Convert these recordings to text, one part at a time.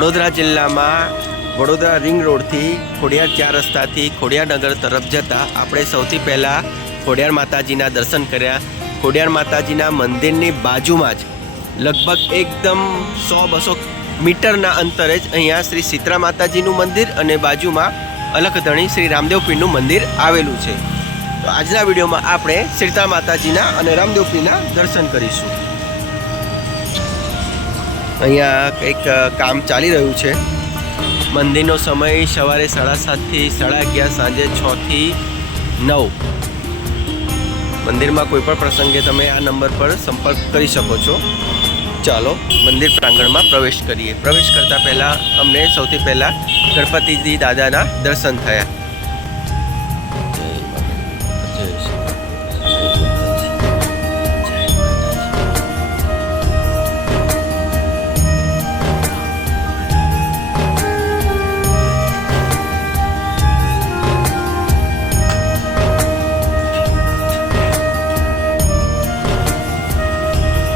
વડોદરા જિલ્લામાં વડોદરા રિંગ રોડથી ખોડિયાર 4 રસ્તાથી ખોડિયારનગર તરફ જતાં આપણે સૌથી પહેલાં ખોડિયાર માતાજીના દર્શન કર્યા। ખોડિયાર માતાજીના મંદિરની બાજુમાં જ લગભગ એકદમ 100-200 મીટરના અંતરે જ અહીંયા શ્રી શીતળા માતાજીનું મંદિર અને બાજુમાં અલખધણી શ્રી રામદેવ પીરનું મંદિર આવેલું છે। તો આજના વિડીયોમાં આપણે શીતળા માતાજીના અને રામદેવ પીરના દર્શન કરીશું। અહીંયા કંઈક કામ ચાલી રહ્યું છે। મંદિરનો સમય સવારે 7:30 થી 11:30, સાંજે 6 થી 9। મંદિરમાં કોઈ પણ પ્રસંગે તમે આ નંબર પર સંપર્ક કરી શકો છો। ચાલો મંદિર પ્રાંગણમાં પ્રવેશ કરીએ। પ્રવેશ કરતાં પહેલાં અમને સૌથી પહેલાં ગણપતિજી દાદાના દર્શન થયા।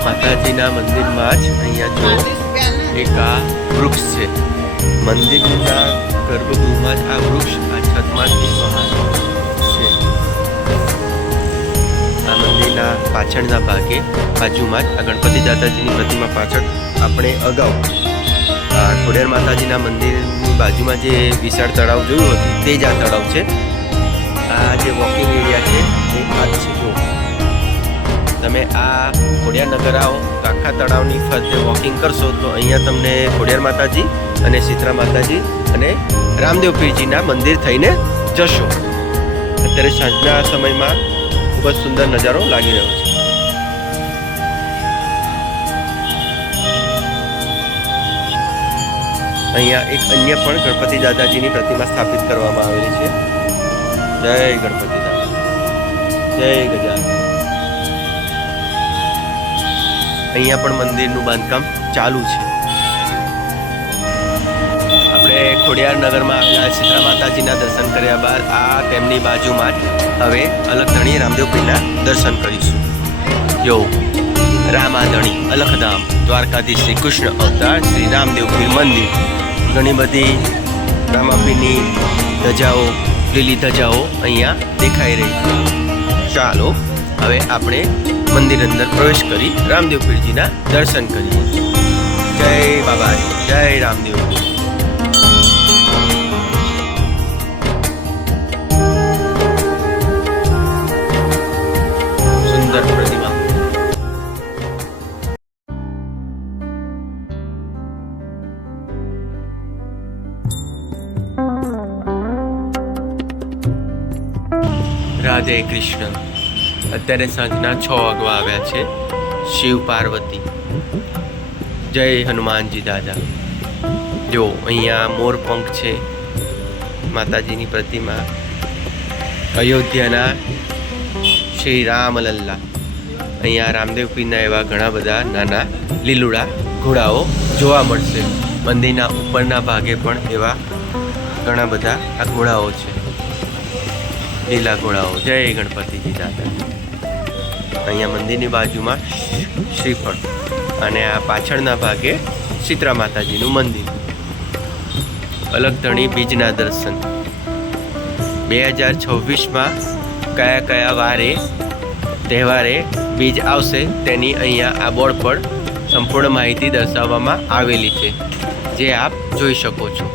માતાજીના મંદિરમાં જ અહીંયા જો એક આ વૃક્ષ છે। મંદિરના ગર્ભગૃહમાં જ આ વૃક્ષ આ છતમાંથી બહાર છે। આ મંદિરના પાછળના ભાગે બાજુમાં જ આ ગણપતિ દાદાજીની પ્રતિમા પાછળ આપણે અગાઉ આ ખોડિયાર માતાજીના મંદિરની બાજુમાં જે વિશાળ તળાવ જોયું હતું તે જ આ તળાવ છે। આ જે વોકિંગ એરિયા છે એ આ જ છે। જો તમે આ ખોડિયારનગર આવો તો આખા તળાવની ફરતે વોકિંગ કરશો તો અહીંયા તમને ખોડિયાર માતાજી અને શીતળા માતાજી અને રામદેવ પીરજીના મંદિર થઈને જશો। અત્યારે સાંજના સમયમાં ખૂબ જ સુંદર નજારો લાગી રહ્યો છે। અહીંયા એક અન્ય પણ ગણપતિ દાદાજીની પ્રતિમા સ્થાપિત કરવામાં આવેલી છે। જય ગણપતિ દાદા, જય ગજાનન। અહીંયા પણ મંદિરનું બાંધકામ ચાલુ છે। આપણે ખોડિયારનગરમાં આવેલા શીતળા માતાજીના દર્શન કર્યા બાદ આ તેમની બાજુમાં જ હવે અલખધણી રામદેવ પીરના દર્શન કરીશું। જો રામાધણી અલખધામ દ્વારકાધીશ શ્રી કૃષ્ણ અવતાર શ્રી રામદેવ પીર મંદિર। ઘણી બધી રામાપીરની ધજાઓ, લીલી ધજાઓ અહીંયા દેખાઈ રહી છે। ચાલો હવે આપણે મંદિર અંદર પ્રવેશ કરી રામદેવ પીરજીના દર્શન કરીએ। જય બાબાજી, જય રામદેવ પીર। સુંદર પ્રતિમા। રાધે કૃષ્ણ। અત્યારે સાંજના 6 વાગવા આવ્યા છે। શિવ પાર્વતી, જય હનુમાનજી દાદા। જો અહીંયા મોરપંખ છે, માતાજીની પ્રતિમા। અયોધ્યાના શ્રી રામલલ્લા। અહીંયા રામદેવ પીરના એવા ઘણા બધા નાના લીલુડા ઘોડાઓ જોવા મળશે। મંદિરના ઉપરના ભાગે પણ એવા ઘણા બધા આ ઘોડાઓ છે, લીલા ઘોડાઓ। જય ગણપતિજી દાદા। અહીંયા મંદિરની બાજુમાં શ્રીફળ અને આ પાછળના ભાગે શીતળા માતાજીનું મંદિર। અલખધણી બીજના દર્શન। 2026માં કયા વારે તહેવારે બીજ આવશે તેની અહીંયા આ બોર્ડ પર સંપૂર્ણ માહિતી દર્શાવવામાં આવેલી છે, જે આપ જોઈ શકો છો।